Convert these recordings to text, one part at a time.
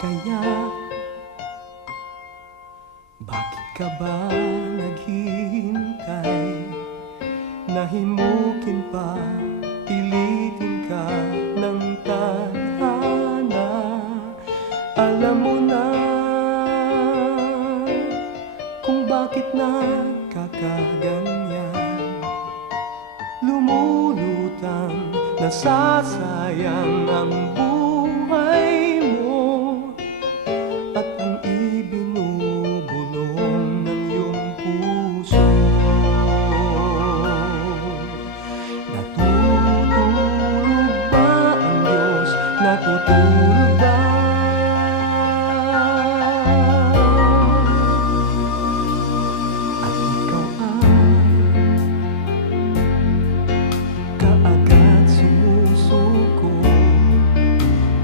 kaya? Bakit ka ba naghihintay? Nahimukin pa, pilitin ka ng tadhana. Alam mo na kung bakit nagkakaganyan. Lumulutang, nasasayang ang buhay mo at ang ibinubulong ng iyong puso. Natutulog ba ang Diyos? Natutulog ba? At ikaw kaagad sumusuko,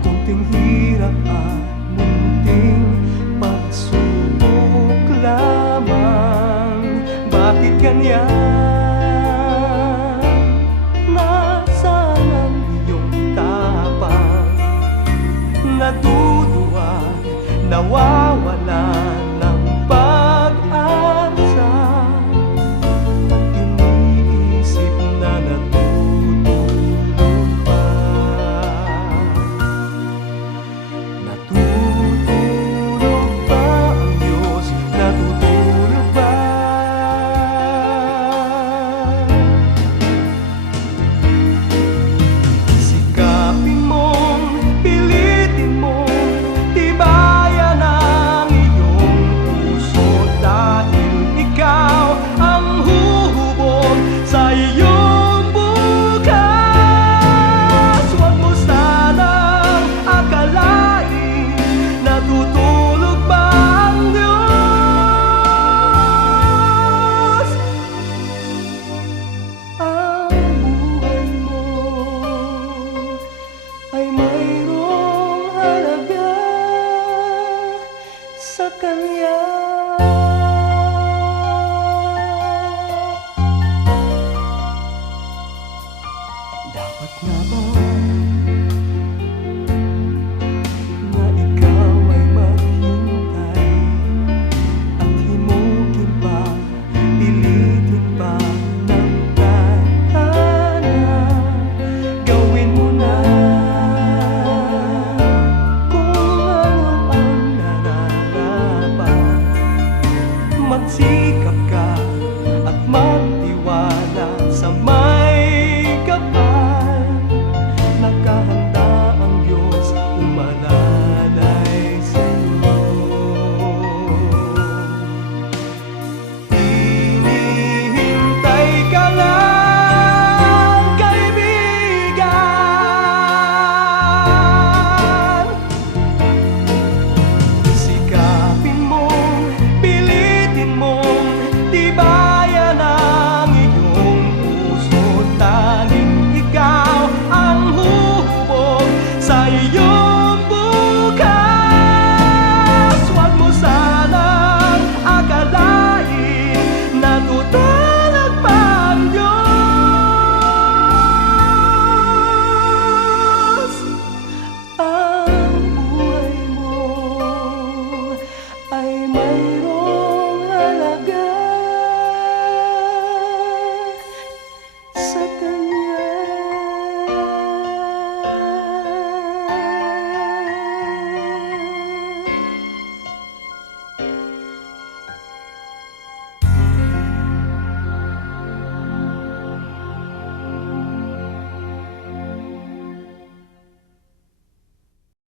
kunting hirap at munting pagsubok lamang. Bakit ganyan? Nasaan ang iyong tapang? Naduduwag, nawawalan ng pag-asa, at iniisip na natutulog pa. Natutulog ba ang Diyos? Natutulog ba? Sikapin mong, pilitin mong tibayan ang iyong puso, dahil ikaw ang huhubog sa iyong bukas. Huwag mo sanang akalain natutulog ba ang Diyos. Ang buhay mo ay mayroong halaga sa Kanya. Dapat nga ba